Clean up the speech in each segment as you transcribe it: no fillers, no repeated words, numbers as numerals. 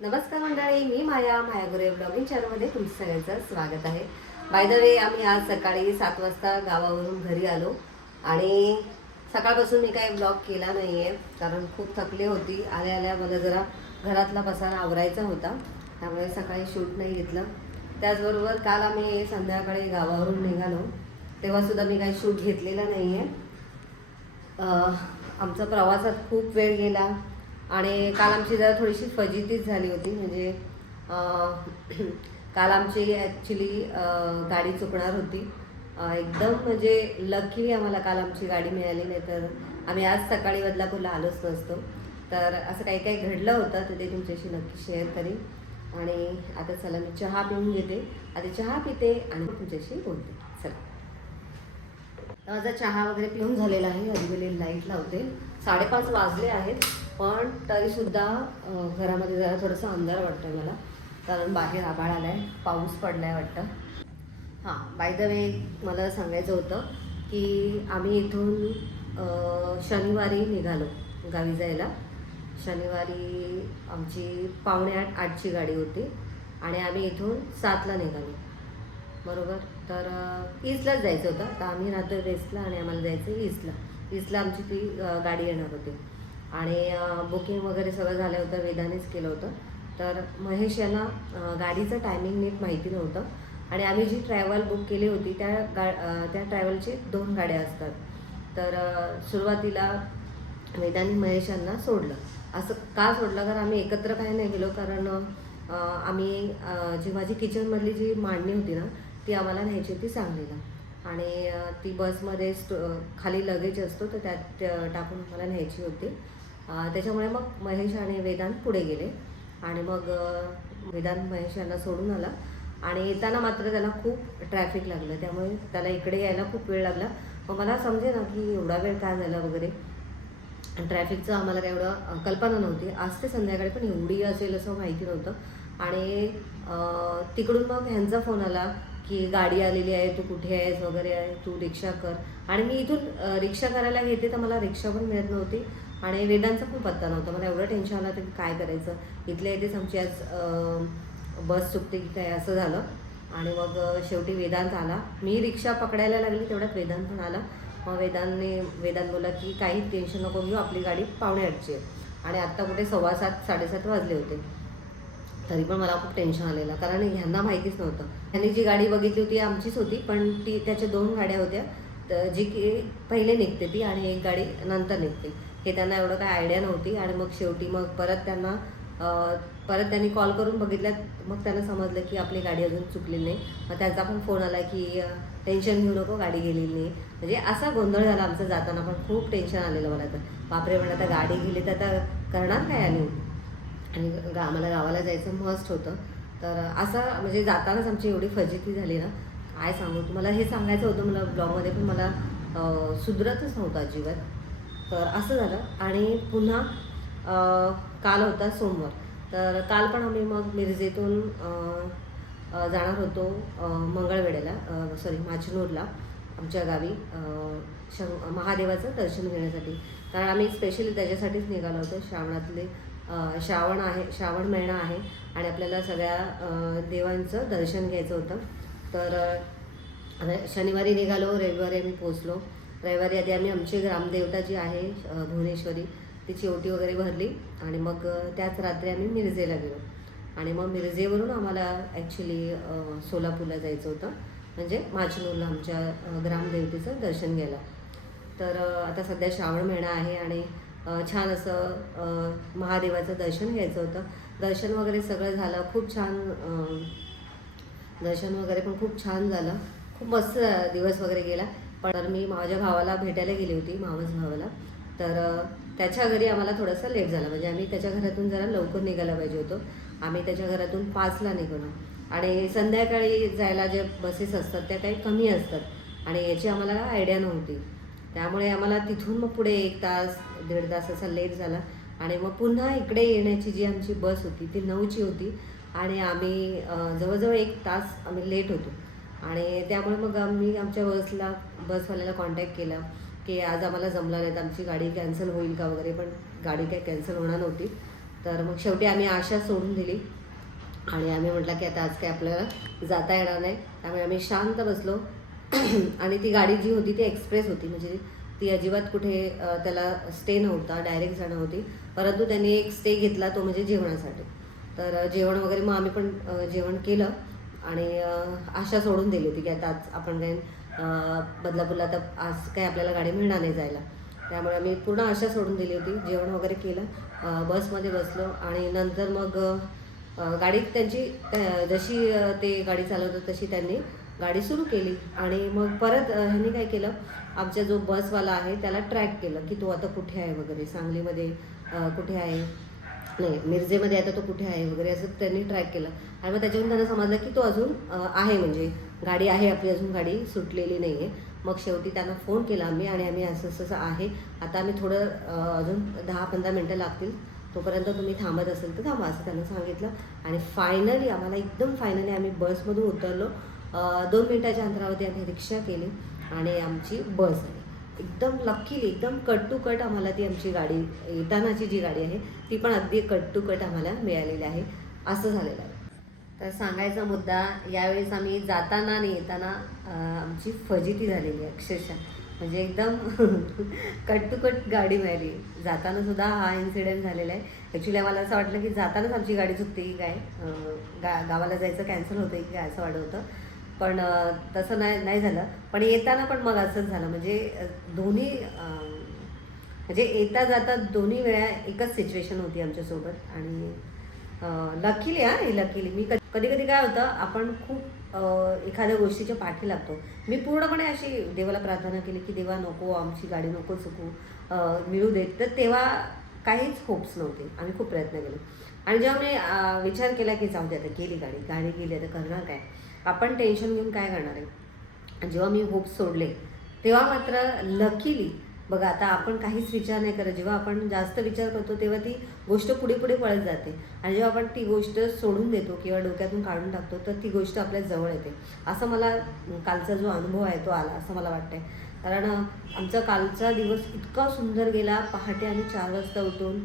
नमस्कार मंडळी, मी माया गुरे ब्लॉगिंग चॅनलमध्ये तुमचं सगळ्यांचं स्वागत आहे. बाय द वे, आम्ही आज सकाळी 7 वाजता गावावरून घरी आलो आणि सकाळपासून मी काही ब्लॉग केला नाही आहे कारण खूप थकली होती. आल्या मला जरा घरातला पसारा आवरायचा होता, त्यामुळे सकाळी शूट नाही घेतलं. त्याचबरोबर काल आम्ही संध्याकाळी गावावरून निघालो तेव्हासुद्धा मी काही शूट घेतलेला नाही आहे. आमचा प्रवासात खूप वेळ गेला आणि काल आमची जरा थोडीशी फजितीच झाली होती. म्हणजे काल आमची ॲक्च्युली गाडी चुकणार होती. एकदम म्हणजे लकीली आम्हाला काल आमची गाडी मिळाली, नाही तर आम्ही आज सकाळी बदलापूरला आलोच नसतो. तर असं काही काही घडलं होतं, तर ते तुमच्याशी नक्की शेअर करेन. आणि आता चला मी चहा पिऊन घेते. आधी चहा पिते आणि तुमच्याशी बोलते. चला, माझा चहा वगैरे पिऊन झालेला आहे. आधी लाईट लावते. 5:30 वाजले आहेत, पण तरीसुद्धा घरामध्ये जरा थोडंसं अंधार वाटतं मला, कारण बाहेर आभाळ आला आहे, पाऊस पडला आहे वाटतं. हां, बाय द वे मला सांगायचं होतं की आम्ही इथून शनिवारी निघालो गावी जायला. शनिवारी आमची 7:45-8ची गाडी होती आणि आम्ही इथून 7ला निघालो, बरोबर. तर ईस्टलाच जायचं होतं. तर आम्ही राहतो वेस्टला आणि आम्हाला जायचं ईस्टला. ईस्टला आमची ती गाडी येणार होती आणि बुकिंग वगैरे सगळं झालं होतं, वेदानेच केलं होतं. तर महेश यांना गाडीचं टायमिंग नीट माहिती नव्हतं आणि आम्ही जी ट्रॅव्हल बुक केली होती त्या ट्रॅव्हलची 2 गाड्या असतात. तर सुरुवातीला वेदाने महेश यांना सोडलं. असं का सोडलं? कारण आम्ही एकत्र काही नाही गेलो, कारण आम्ही जी माझी किचनमधली जी मांडणी होती ना, ती आम्हाला न्यायची होती सांगलीला आणि ती बसमध्ये खाली लगेज असतो, तर त्यात टाकून मला न्यायची होती. त्याच्यामुळे मग महेश आणि वेदांत पुढे गेले आणि मग वेदांत महेश यांना सोडून आला आणि येताना मात्र त्याला खूप ट्रॅफिक लागलं, त्यामुळे त्याला इकडे यायला खूप वेळ लागला. मग मला समजे ना की एवढा वेळ काय झाला वगैरे. ट्रॅफिकचं आम्हाला काय एवढं कल्पना नव्हती. आज ते संध्याकाळी पण एवढी असेल असं माहिती नव्हतं. आणि तिकडून मग ह्यांचा फोन आला की गाडी आलेली आहे, तू कुठे आहेस वगैरे आहे, तू रिक्षा कर. आणि मी इथून रिक्षा करायला घेते तर मला रिक्षा पण मिळत नव्हती आणि वेदांचा पण पत्ता नव्हता. मला एवढं टेन्शन आलं होतं की काय करायचं. इथल्या इथेच आमची आज बस चुकते की काय असं झालं. आणि मग शेवटी वेदांत आला. मी रिक्षा पकडायला लागली तेवढ्यात वेदांत पण आला. मग वेदांत बोला की काही टेन्शन नको घेऊ, आपली गाडी 7:45ची आहे आणि आत्ता कुठे 7:15 7:30 वाजले होते. तरी पण मला खूप टेन्शन आलेलं, कारण ह्यांना माहितीच नव्हतं. ह्यांनी जी गाडी बघितली होती आमचीच होती, पण त्याच्या 2 गाड्या होत्या. तर जी की पहिले निघते ती आणि एक गाडी नंतर निघते, हे त्यांना एवढं काय आयडिया नव्हती. आणि मग शेवटी मग परत त्यांनी कॉल करून बघितल्यात. मग त्यांना समजलं की आपली गाडी अजून चुकलेली नाही. मग त्यांचा पण फोन आला की टेन्शन घेऊ नको, गाडी गेलेली नाही. म्हणजे असा गोंधळ झाला आमचं जाताना. पण खूप टेन्शन आलेलं मला. तर बापरे म्हणलं, आता गाडी गेली तर आता करणार काय आणि आम्हाला गावाला जायचं मस्ट होतं. तर असं म्हणजे जातानाच आमची एवढी फजिती झाली ना, काय सांगू तुम्हाला. हे सांगायचं होतं मला ब्लॉगमध्ये, पण मला सुधरतच नव्हतं अजिबात. तर असं झालं. आणि पुन्हा काल होता सोमवार. तर काल पण आम्ही मग मिरजेतून जाणार होतो मंगळवेढ्याला, माचनूरला, आमच्या गावी महादेवाचं दर्शन घेण्यासाठी. कारण आम्ही स्पेशली त्याच्यासाठीच निघालो होतो. श्रावण महिना आहे आणि आपल्याला सगळ्या देवांचं दर्शन घ्यायचं होतं. तर शनिवारी निघालो, रविवारी आम्ही पोचलो. रविवारी आधी आम्ही आमची ग्रामदेवता जी आहे भुवनेश्वरी, तिची ओटी वगैरे भरली आणि मग त्याच रात्री आम्ही मिरजेला गेलो. आणि मग मिरजेवरून आम्हाला ॲक्च्युली सोलापूरला जायचं होतं, म्हणजे माचनूरला आमच्या ग्रामदेवतेचं दर्शन घ्यायला. तर आता सध्या श्रावण महिना आहे आणि छान असं महादेवाचं दर्शन घ्यायचं होतं. दर्शन वगैरे सगळं झालं, खूप छान. दर्शन वगैरे पण खूप छान झालं. खूप मस्त दिवस वगैरे गेला. पण मी माझ्या भावाला भेटायला गेली होती, मावस भावाला. तर त्याच्या घरी आम्हाला थोडंसं लेट झालं. म्हणजे आम्ही त्याच्या घरातून जरा लवकर निघायला पाहिजे होतो. आम्ही त्याच्या घरातून 5ला निघालो आणि संध्याकाळी जायला जे बसेस असतात त्या काही कमी असतात आणि याची आम्हाला आयडिया नव्हती. त्यामुळे आम्हाला तिथून मग पुढे 1 तास 1.5 तास असा लेट झाला. आणि मग पुन्हा इकडे येण्याची जी आमची बस होती ती 9ची होती आणि आम्ही जवळजवळ 1 तास आम्ही लेट होतो. आणि त्यामुळे मग आम्ही आमच्या बसवाल्याला कॉन्टॅक्ट केला की आज आम्हाला जमलं नाही तर आमची गाडी कॅन्सल होईल का वगैरे. पण गाडी काही कॅन्सल होणार नव्हती. तर मग शेवटी आम्ही आशा सोडून दिली आणि आम्ही म्हटलं की आता आज काही आपल्याला जाता येणार नाही, त्यामुळे आम्ही शांत बसलो. आणि ती गाडी जी होती ती एक्सप्रेस होती, म्हणजे ती अजिबात कुठे त्याला स्टे नव्हता, डायरेक्ट जाणं होती. परंतु त्यांनी एक स्टे घेतला, तो म्हणजे जेवणासाठी. तर जेवण वगैरे मग आम्ही पण जेवण केलं आणि आशा सोडून दिली होती की आता आज आपण काही बदलापूरला आता आज काही आपल्याला गाडी मिळणार नाही जायला. त्यामुळे आम्ही पूर्ण आशा सोडून दिली होती. जेवण वगैरे केलं, बसमध्ये बसलो आणि नंतर मग गाडी त्यांची जशी ते गाडी चालवतात तशी त्यांनी गाडी सुरू केली. आणि मग परत ह्यांनी काय केलं, आमचा जो बसवाला आहे त्याला ट्रॅक केलं की तो आता कुठे आहे वगैरे, सांगलीमध्ये कुठे आहे, नाही मिरजेमध्ये आता तो कुठे आहे वगैरे, असं त्यांनी ट्रॅक केलं. आणि मग त्याच्यावरून त्यांना समजलं की तो अजून आहे, म्हणजे गाडी आहे आपली, अजून गाडी सुटलेली नाही आहे. मग शेवटी त्यांना फोन केला आम्ही आणि आम्ही असं असं आहे, आता आम्ही थोडं अजून 10-15 मिनटं लागतील, तोपर्यंत तुम्ही थांबत असेल तर थांबा, असं त्यांना सांगितलं. आणि फायनली आम्हाला एकदम फायनली आम्ही बसमधून उतरलो. 2 मिनिटाच्या अंतरावरती आम्ही रिक्षा केली आणि आमची बस आली. एकदम लकीली, एकदम कट टू कट आम्हाला ती आमची गाडी, येतानाची जी गाडी आहे ती पण अगदी कट टू कट आम्हाला मिळालेली आहे, असं झालेलं आहे. तर सांगायचा मुद्दा, यावेळेस आम्ही जाताना आणि येताना आमची फजिती झालेली आहे अक्षरशः, म्हणजे एकदम कट टू कट गाडी मिळाली. जाताना सुद्धा हा इन्सिडेंट झालेला आहे. ॲक्च्युली आम्हाला असं वाटलं की जातानाच आमची गाडी चुकते की काय, गावाला जायचं कॅन्सल होतं की काय असं वाटत होतं. पण तसं नाही झालं. पण येताना पण मग असंच झालं, म्हणजे दोन्ही म्हणजे येता जाता दोन्ही वेळा एकच सिच्युएशन होती आमच्यासोबत. आणि लकीली हे लकीली मी कधी कधी काय होतं, आपण खूप एखाद्या गोष्टीच्या पाठी लागतो. मी पूर्णपणे अशी देवाला प्रार्थना केली की देवा नको, आमची गाडी नको चुकू, मिळू देत. तर तेव्हा काहीच होप्स नव्हते, आम्ही खूप प्रयत्न केले. आणि जेव्हा मी विचार केला की जाऊ दे आता, गेली गाडी गेली, आता करणार काय, आपण टेन्शन घेऊन काय करणार आहे. जेव्हा मी होप्स सोडले तेव्हा मात्र लकीली बघा, आता आपण काहीच विचार नाही करत, जेव्हा आपण जास्त विचार करतो तेव्हा ती गोष्ट पुढे पुढे पळत जाते. आणि जेव्हा आपण ती गोष्ट सोडून देतो किंवा डोक्यातून काढून टाकतो तर ती गोष्ट आपल्या जवळ येते. असं मला कालचा जो अनुभव आहे तो आला असं मला वाटतंय. कारण आमचा कालचा दिवस इतका सुंदर गेला. पहाटे आम्ही 4 वाजता उठून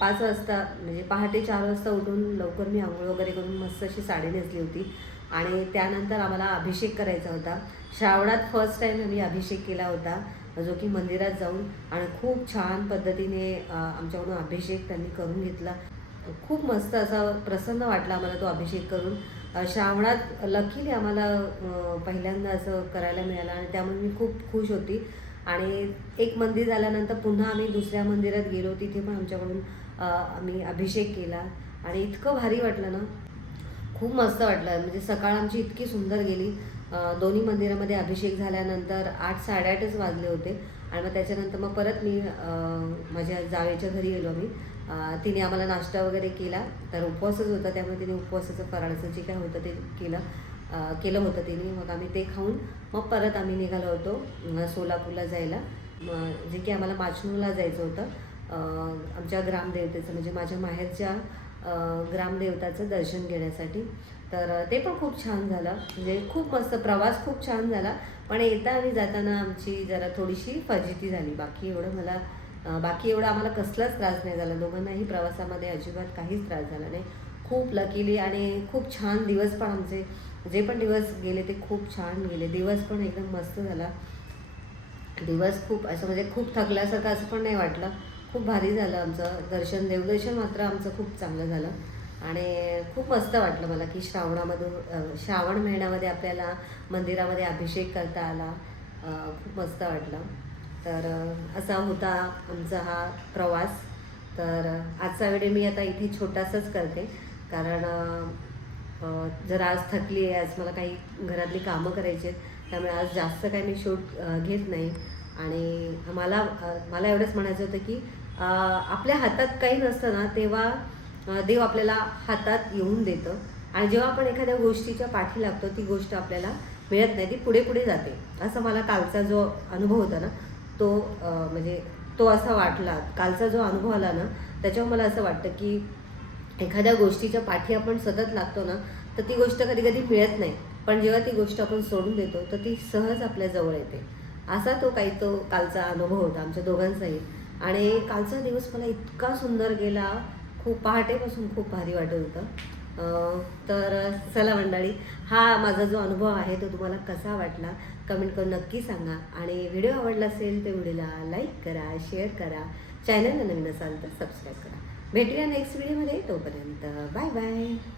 5 वाजता म्हणजे पहाटे 4 वाजता उठून लवकर मी आंघोळ वगैरे करून मस्त अशी साडी नेसली होती. आणि त्यानंतर आम्हाला अभिषेक करायचा होता. श्रावणात फर्स्ट टाईम आम्ही अभिषेक केला होता, जो की मंदिरात जाऊन, आणि खूप छान पद्धतीने आमच्याकडून अभिषेक त्यांनी करून घेतला. खूप मस्त असा प्रसन्न वाटला आम्हाला तो अभिषेक करून. श्रावणात लकीली आम्हाला पहिल्यांदा असं करायला मिळालं आणि त्यामुळे मी खूप खुश होती. आणि एक मंदिर झाल्यानंतर पुन्हा आम्ही दुसऱ्या मंदिरात गेलो, तिथे पण आमच्याकडून आम्ही अभिषेक केला आणि इतकं भारी वाटलं ना, खूप मस्त वाटलं. म्हणजे सकाळ आमची इतकी सुंदर गेली. दोन्ही मंदिरामध्ये अभिषेक झाल्यानंतर 8-8:30च वाजले होते. आणि मग त्याच्यानंतर मग परत मी माझ्या जावेच्या घरी गेलो आम्ही. तिने आम्हाला नाश्ता वगैरे केला, तर उपवासच होता त्यामुळे तिने उपवासाचं फराळाचं जे काय होतं ते केलं होतं तिने. मग आम्ही ते खाऊन मग परत आम्ही निघालो होतो सोलापूरला जायला, जे की आम्हाला माचनूरला जायचं होतं, आमच्या ग्रामदेवतेचं म्हणजे माझ्या माहेरच्या ग्रामदेवताचं दर्शन घेण्यासाठी. तर ते पण खूप छान झालं, म्हणजे खूप मस्त प्रवास, खूप छान झाला. पण येता आणि जाताना आमची जरा थोडीशी फजिती झाली. बाकी एवढं आम्हाला कसलाच त्रास नाही झाला. दोघांनाही प्रवासामध्ये अजिबात काहीच त्रास झाला नाही. खूप लकीली आणि खूप छान दिवस पण आमचे जे पण दिवस गेले ते खूप छान गेले. दिवस पण एकदम मस्त झाला. दिवस खूप असं म्हणजे खूप थकल्यासारखं असं पण नाही वाटलं. खूप भारी झालं आमचं देवदर्शन मात्र आमचं खूप चांगलं झालं. आणि खूप मस्त वाटलं मला की श्रावण महिन्यामध्ये आपल्याला मंदिरामध्ये अभिषेक करता आला. खूप मस्त वाटलं. तर असा होता आमचा हा प्रवास. तर आजचा व्हिडिओ मी आता इथे छोटासाच करते, कारण जर आज थकली आहे, आज मला काही घरातली कामं करायची आहेत, त्यामुळे आज जास्त काही मी शूट घेत नाही. आणि मला एवढंच म्हणायचं होतं की आपल्या हातात काही नसतं ना, तेव्हा देव आपल्याला हातात येऊन देतं. आणि जेव्हा आपण एखाद्या गोष्टीच्या पाठी लागतो ती गोष्ट आपल्याला मिळत नाही, ती पुढे पुढे जाते. असं मला कालचा जो अनुभव होता ना तो म्हणजे तो असा वाटला. कालचा जो अनुभव आला ना त्याच्यावर मला असं वाटतं की एखाद्या गोष्टीच्या पाठी आपण सतत लागतो ना तर ती गोष्ट कधी कधी मिळत नाही, पण जेव्हा ती गोष्ट आपण सोडून देतो तर ती सहज आपल्या जवळ येते. असा तो कालचा अनुभव होता आमच्या दोघांचाही. आणि कालचा दिवस मला इतका सुंदर गेला, खूप पहाटेपासून खूप भारी वाटत होतं. तर चला मंडळी, हा माझा जो अनुभव आहे तो तुम्हाला कसा वाटला कमेंट करून नक्की सांगा. आणि व्हिडिओ आवडला असेल तर व्हिडिओला लाईक करा, शेअर करा, चॅनलला नवीन असाल तर सबस्क्राईब करा. भेटूया नेक्स्ट व्हिडिओमध्ये. तोपर्यंत बाय बाय.